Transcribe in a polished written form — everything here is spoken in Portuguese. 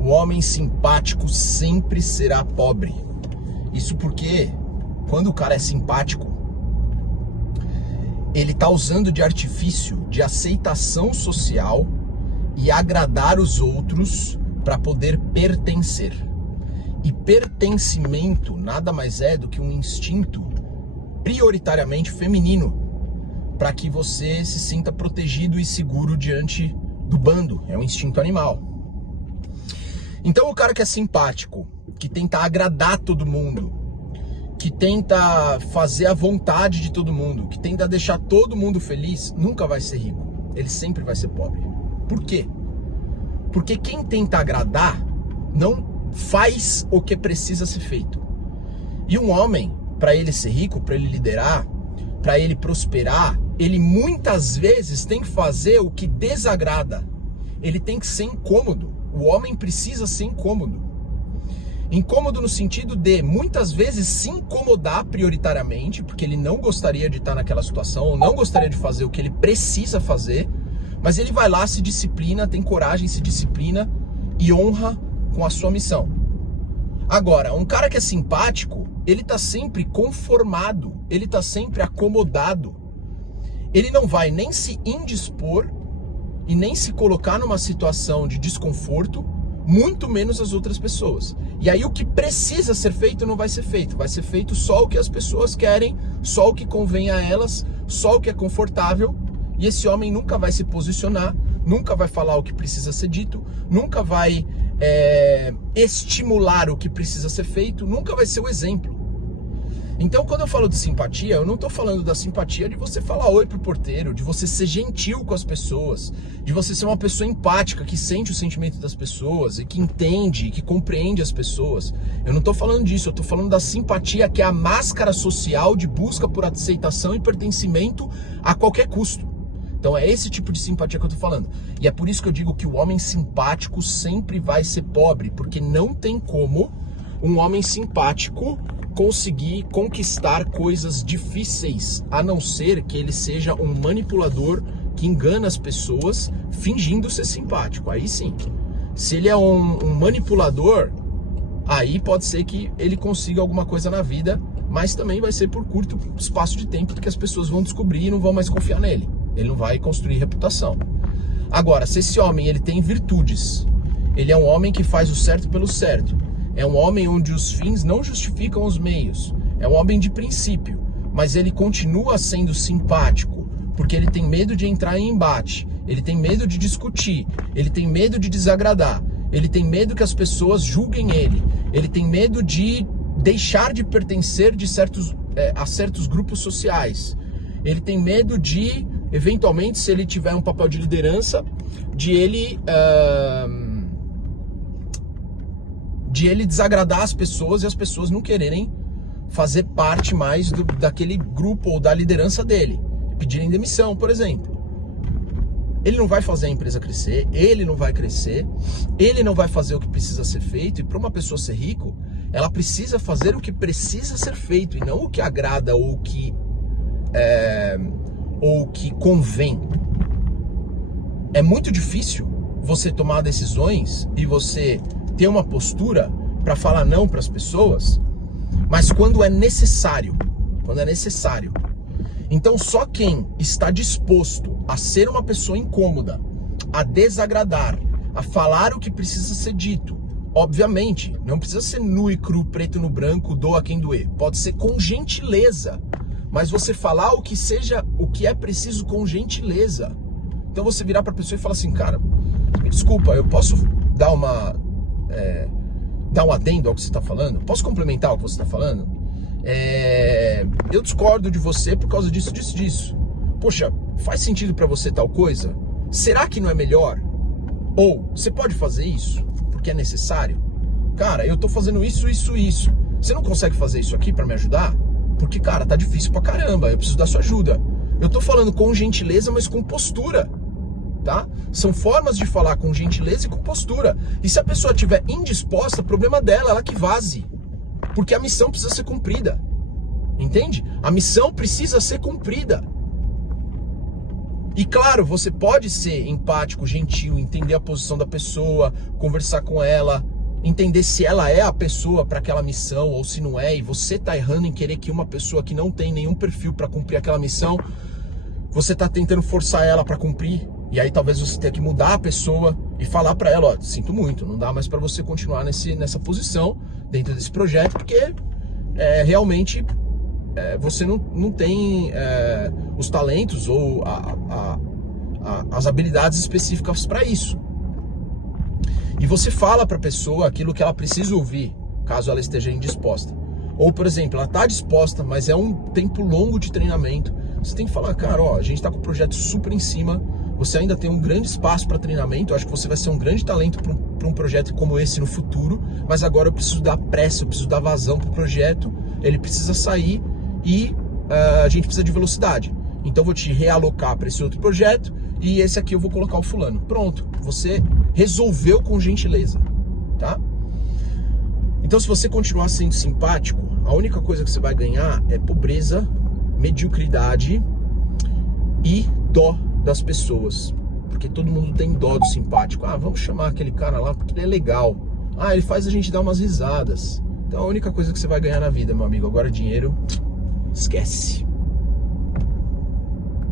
O homem simpático sempre será pobre. Isso porque quando o cara é simpático, ele tá usando de artifício de aceitação social e agradar os outros para poder pertencer. E pertencimento nada mais é do que um instinto prioritariamente feminino para que você se sinta protegido e seguro diante do bando. É um instinto animal. Então o cara que é simpático, que tenta agradar todo mundo, que tenta fazer a vontade de todo mundo, que tenta deixar todo mundo feliz, nunca vai ser rico. Ele sempre vai ser pobre. Por quê? Porque quem tenta agradar não faz o que precisa ser feito. E um homem, para ele ser rico, para ele liderar, para ele prosperar, ele muitas vezes tem que fazer o que desagrada. Ele tem que ser incômodo. O homem precisa ser incômodo. Incômodo no sentido de, muitas vezes, se incomodar prioritariamente, porque ele não gostaria de estar naquela situação, ou não gostaria de fazer o que ele precisa fazer, mas ele vai lá, se disciplina, tem coragem, se disciplina e honra com a sua missão. Agora, um cara que é simpático, ele tá sempre conformado, ele tá sempre acomodado. Ele não vai nem se indispor e nem se colocar numa situação de desconforto, muito menos as outras pessoas. E aí o que precisa ser feito não vai ser feito. Vai ser feito só o que as pessoas querem, só o que convém a elas, só o que é confortável. E esse homem nunca vai se posicionar, nunca vai falar o que precisa ser dito, nunca vai estimular o que precisa ser feito, nunca vai ser o exemplo. Então, quando eu falo de simpatia, eu não estou falando da simpatia de você falar oi pro porteiro, de você ser gentil com as pessoas, de você ser uma pessoa empática, que sente o sentimento das pessoas e que entende, que compreende as pessoas. Eu não estou falando disso, eu estou falando da simpatia, que é a máscara social de busca por aceitação e pertencimento a qualquer custo. Então é esse tipo de simpatia que eu tô falando. E é por isso que eu digo que o homem simpático sempre vai ser pobre, porque não tem como um homem simpático conseguir conquistar coisas difíceis, a não ser que ele seja um manipulador que engana as pessoas fingindo ser simpático. Aí sim. Se ele é um manipulador, aí pode ser que ele consiga alguma coisa na vida, mas também vai ser por curto espaço de tempo, porque as pessoas vão descobrir e não vão mais confiar nele. Ele não vai construir reputação. Agora, se esse homem ele tem virtudes, ele é um homem que faz o certo pelo certo, é um homem onde os fins não justificam os meios, é um homem de princípio, mas ele continua sendo simpático, porque ele tem medo de entrar em embate, ele tem medo de discutir, ele tem medo de desagradar, ele tem medo que as pessoas julguem ele tem medo de deixar de pertencer a certos grupos sociais, ele tem medo de, eventualmente, se ele tiver um papel de liderança, de ele desagradar as pessoas e as pessoas não quererem fazer parte mais daquele grupo ou da liderança dele, pedirem demissão, por exemplo. Ele não vai fazer a empresa crescer, ele não vai crescer, ele não vai fazer o que precisa ser feito. E para uma pessoa ser rico, ela precisa fazer o que precisa ser feito e não o que agrada ou o que convém. É muito difícil você tomar decisões e você ter uma postura para falar não para as pessoas, mas quando é necessário, então só quem está disposto a ser uma pessoa incômoda, a desagradar, a falar o que precisa ser dito, obviamente, não precisa ser nu e cru, preto no branco, doa quem doer, pode ser com gentileza, mas você falar o que é preciso com gentileza. Então você virar para a pessoa e falar assim, cara, me desculpa, eu posso dar um adendo ao que você está falando? Posso complementar o que você está falando? Eu discordo de você por causa disso. Poxa, faz sentido para você tal coisa? Será que não é melhor? Ou, você pode fazer isso porque é necessário? Cara, eu tô fazendo isso. Você não consegue fazer isso aqui para me ajudar? Porque, cara, tá difícil pra caramba, eu preciso da sua ajuda. Eu tô falando com gentileza, mas com postura, tá? São formas de falar com gentileza e com postura. E se a pessoa estiver indisposta, problema dela, ela que vaze. Porque a missão precisa ser cumprida. Entende? A missão precisa ser cumprida. E claro, você pode ser empático, gentil, entender a posição da pessoa, conversar com ela, entender se ela é a pessoa para aquela missão ou se não é, e você tá errando em querer que uma pessoa que não tem nenhum perfil para cumprir aquela missão, você tá tentando forçar ela para cumprir, e aí talvez você tenha que mudar a pessoa e falar para ela, ó, sinto muito, não dá mais para você continuar nessa posição dentro desse projeto, porque realmente você não tem os talentos ou as habilidades específicas para isso. E você fala para a pessoa aquilo que ela precisa ouvir, caso ela esteja indisposta. Ou, por exemplo, ela está disposta, mas é um tempo longo de treinamento. Você tem que falar, cara, ó, a gente está com o projeto super em cima, você ainda tem um grande espaço para treinamento, eu acho que você vai ser um grande talento para um projeto como esse no futuro, mas agora eu preciso dar pressa, eu preciso dar vazão para o projeto, ele precisa sair e a gente precisa de velocidade. Então eu vou te realocar para esse outro projeto e esse aqui eu vou colocar o fulano. Pronto, você resolveu com gentileza, tá? Então se você continuar sendo simpático, a única coisa que você vai ganhar é pobreza, mediocridade e dó das pessoas. Porque todo mundo tem dó do simpático. Ah, vamos chamar aquele cara lá porque ele é legal. Ah, ele faz a gente dar umas risadas. Então a única coisa que você vai ganhar na vida, meu amigo, agora dinheiro, esquece.